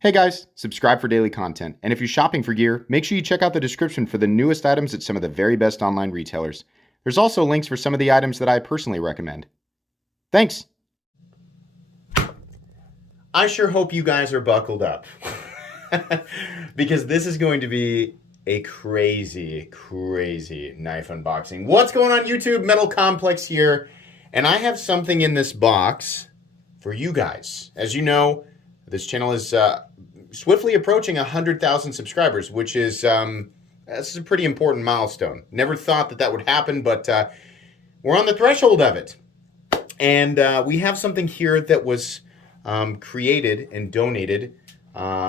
Hey guys, subscribe for daily content. And if you're shopping for gear, make sure you check out the description for the newest items at some of the very best online retailers. There's also links for some of the items that I personally recommend. Thanks! I sure hope you guys are buckled up. Because this is going to be a crazy, crazy knife unboxing. What's going on YouTube? Metal Complex here. And I have something in this box for you guys. As you know, this channel is swiftly approaching 100,000 subscribers, which is this is a pretty important milestone. Never thought that would happen, but we're on the threshold of it. And we have something here that was created and donated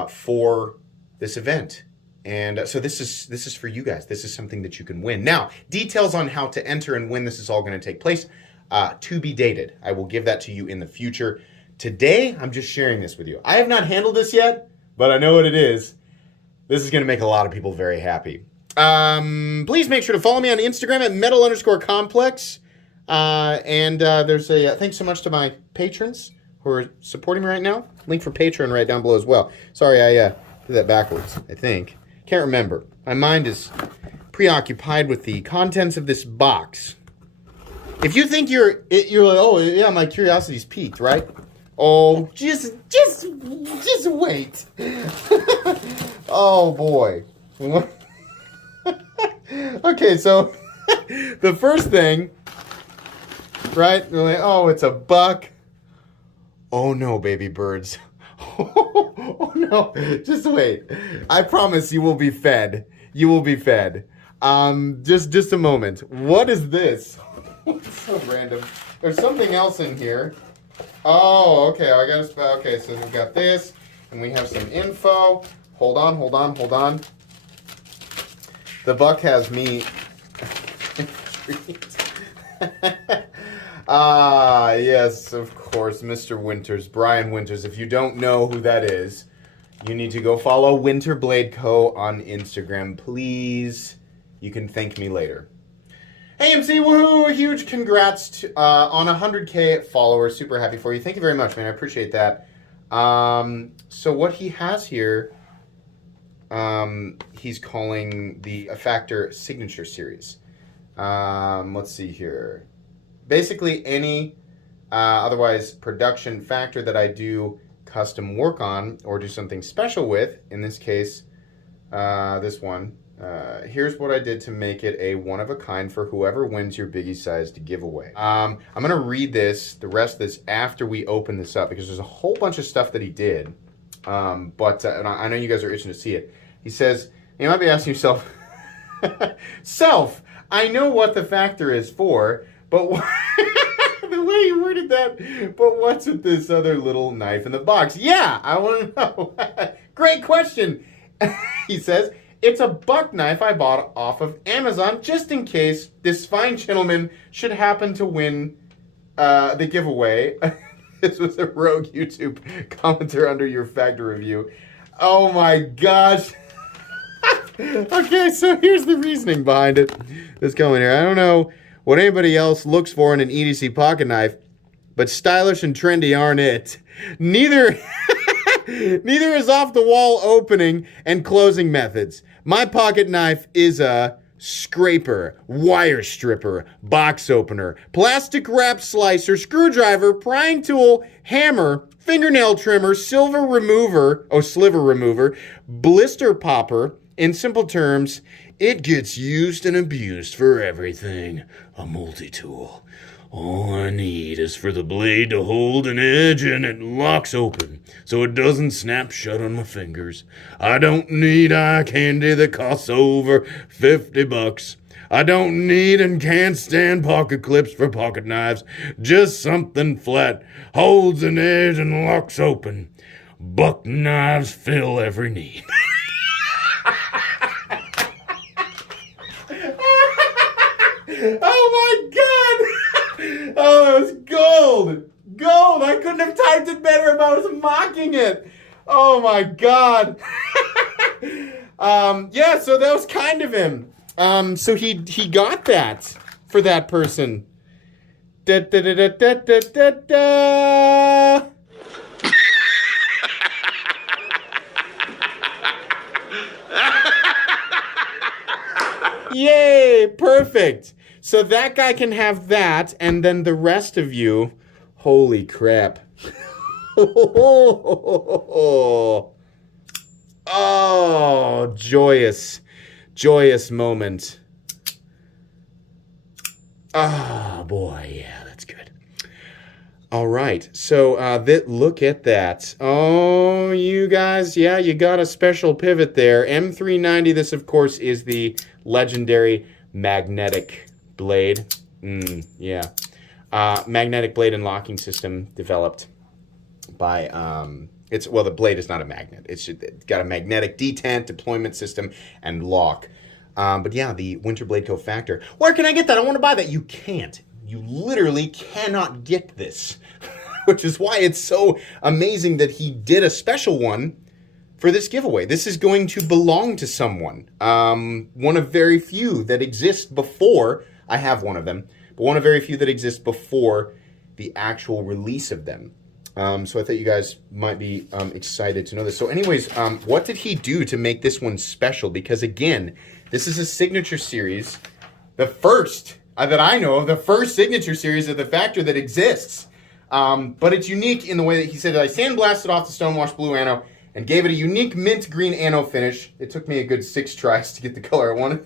for this event. And so this is for you guys. This is something that you can win. Now, details on how to enter and when this is all going to take place to be dated. I will give that to you in the future. Today, I'm just sharing this with you. I have not handled this yet, but I know what it is. This is going to make a lot of people very happy. Please make sure to follow me on Instagram at metal_complex. There's a thanks so much to my patrons who are supporting me right now. Link for Patreon right down below as well. Sorry, I did that backwards, I think. Can't remember. My mind is preoccupied with the contents of this box. If you think you're like, oh yeah, my curiosity's piqued, right? Oh, just wait. Oh boy. Okay, so the first thing, right? We're like, oh, it's a buck. Oh no, baby birds. Oh no, just wait. I promise you will be fed. You will be fed. Just a moment. What is this? It's so random. There's something else in here. Oh, okay. I got to. Okay, so we've got this, and we have some info. Hold on. The buck has me. Yes, of course, Mr. Winters, Brian Winters. If you don't know who that is, you need to go follow Winterblade Co. on Instagram, please. You can thank me later. Hey, MC, woohoo! Huge congrats on 100K followers. Super happy for you. Thank you very much, man. I appreciate that. So what he has here, he's calling the Factor Signature Series. Let's see here. Basically, any otherwise production factor that I do custom work on or do something special with, in this case, this one. Here's what I did to make it a one-of-a-kind for whoever wins your biggie-sized giveaway. I'm going to read the rest of this after we open this up because there's a whole bunch of stuff that he did. And I know you guys are itching to see it. He says, you might be asking yourself, I know what the factor is for, but the way you worded that, but what's with this other little knife in the box? Yeah, I want to know. Great question. He says, it's a buck knife I bought off of Amazon just in case this fine gentleman should happen to win the giveaway. This was a rogue YouTube commenter under your factor review. Oh my gosh. Okay, so here's the reasoning behind it. Let's go in here. I don't know what anybody else looks for in an EDC pocket knife, but stylish and trendy aren't it. Neither is off-the-wall opening and closing methods. My pocket knife is a scraper, wire stripper, box opener, plastic wrap slicer, screwdriver, prying tool, hammer, fingernail trimmer, sliver remover, blister popper. In simple terms, it gets used and abused for everything. A multi-tool. All I need is for the blade to hold an edge and it locks open so it doesn't snap shut on my fingers. I don't need eye candy that costs over 50 bucks. I don't need and can't stand pocket clips for pocket knives. Just something flat, holds an edge and locks open. Buck knives fill every need. Oh my God! Oh, that was gold! Gold! I couldn't have typed it better if I was mocking it! Oh my God! Yeah, so that was kind of him. So he got that for that person. Da, da, da, da, da, da, da, da. Yay, perfect. So that guy can have that, and then the rest of you, holy crap. Oh, joyous, joyous moment. Oh, boy, yeah, that's good. All right, so look at that. Oh, you guys, yeah, you got a special pivot there. M390, this, of course, is the legendary magnetic blade. Yeah. Magnetic blade and locking system developed by, the blade is not a magnet. It's got a magnetic detent, deployment system, and lock. But yeah, the Winterblade Cofactor. Where can I get that? I want to buy that. You can't. You literally cannot get this, which is why it's so amazing that he did a special one for this giveaway. This is going to belong to someone. One of very few that exist before. I have one of them, but one of very few that exist before the actual release of them. So I thought you guys might be excited to know this. So anyways, what did he do to make this one special? Because again, this is a signature series. The first that I know of, the first signature series of the Factor that exists. But it's unique in the way that he said that I sandblasted off the Stonewashed Blue Anno and gave it a unique mint green anno finish. It took me a good 6 tries to get the color I wanted.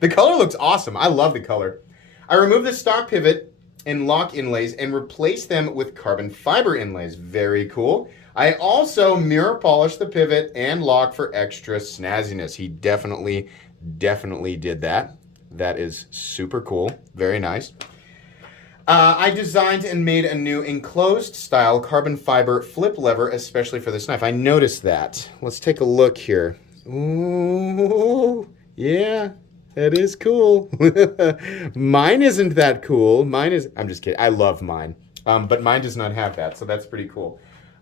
The color looks awesome. I love the color. I removed the stock pivot and lock inlays and replaced them with carbon fiber inlays. Very cool. I also mirror polished the pivot and lock for extra snazziness. He definitely did that. That is super cool. Very nice. I designed and made a new enclosed style carbon fiber flip lever, especially for this knife. I noticed that. Let's take a look here. Ooh, yeah, that is cool. Mine isn't that cool. I'm just kidding. I love mine. But mine does not have that, so that's pretty cool.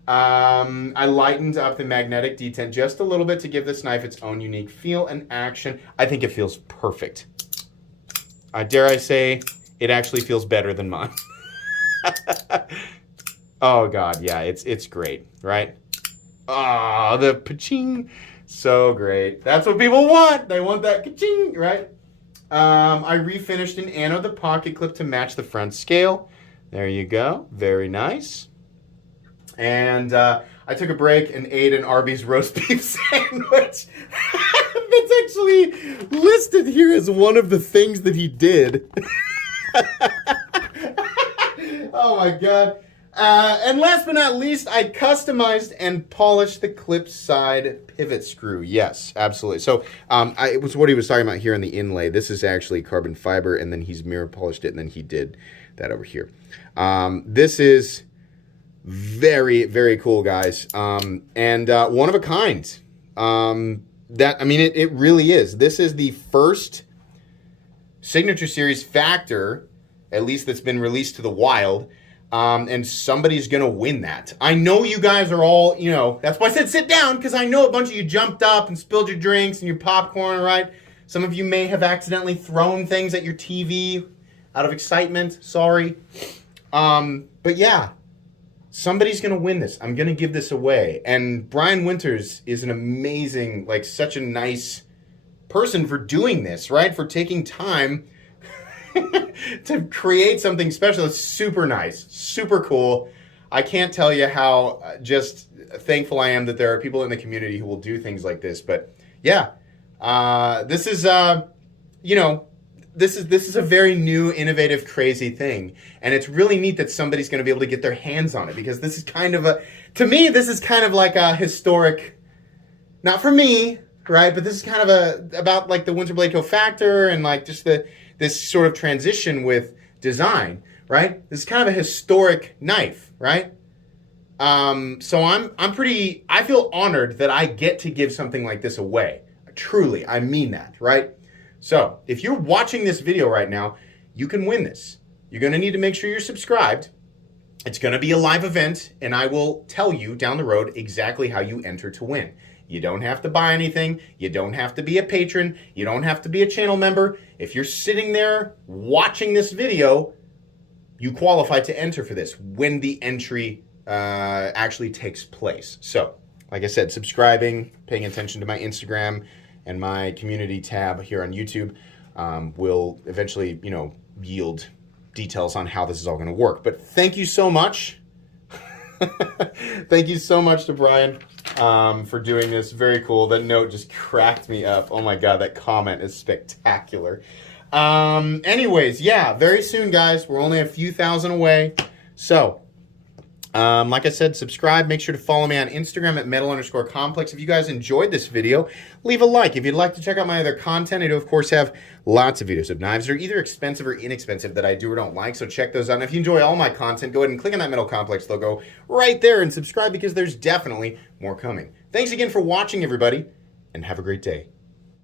I lightened up the magnetic detent just a little bit to give this knife its own unique feel and action. I think it feels perfect. Dare I say, it actually feels better than mine. Oh God, yeah, it's great, right? Ah, the pa-ching, so great. That's what people want. They want that ka-ching, right? I refinished and annoed the pocket clip to match the front scale. There you go, very nice. And I took a break and ate an Arby's roast beef sandwich. That's actually listed here as one of the things that he did. Oh my God. And last but not least, I customized and polished the clip side pivot screw. Yes, absolutely. So it was what he was talking about here in the inlay. This is actually carbon fiber, and then he's mirror polished it, and then he did that over here. This is very, very cool, guys. And one of a kind. It really is. This is the first Signature Series Factor, at least that's been released to the wild, and somebody's going to win that. I know you guys are all, that's why I said sit down, because I know a bunch of you jumped up and spilled your drinks and your popcorn, right? Some of you may have accidentally thrown things at your TV out of excitement. Sorry. But yeah, somebody's going to win this. I'm going to give this away. And Brian Winters is an amazing, such a nice person for doing this, right? For taking time to create something special. It's super nice, super cool. I can't tell you how just thankful I am that there are people in the community who will do things like this. But yeah, this is, this is a very new, innovative, crazy thing. And it's really neat that somebody's going to be able to get their hands on it, because this is kind of this is kind of like a historic, not for me, right? But this is kind of about the Winterblade Cofactor and just this sort of transition with design, right? This is kind of a historic knife, right? So I feel honored that I get to give something like this away. Truly, I mean that, right? So if you're watching this video right now, you can win this. You're going to need to make sure you're subscribed. It's going to be a live event, and I will tell you down the road exactly how you enter to win. You don't have to buy anything. You don't have to be a patron. You don't have to be a channel member. If you're sitting there watching this video, you qualify to enter for this when the entry actually takes place. So, like I said, subscribing, paying attention to my Instagram and my community tab here on YouTube. will eventually, yield details on how this is all going to work. But thank you so much. Thank you so much to Brian for doing this. Very cool. That note just cracked me up. Oh my God, that comment is spectacular. Anyways, yeah, very soon, guys. We're only a few thousand away. So, like I said, subscribe. Make sure to follow me on Instagram at metal_complex. If you guys enjoyed this video, leave a like. If you'd like to check out my other content, I do, of course, have lots of videos of knives that are either expensive or inexpensive that I do or don't like, so check those out. And if you enjoy all my content, go ahead and click on that Metal Complex logo right there and subscribe, because there's definitely more coming. Thanks again for watching, everybody, and have a great day.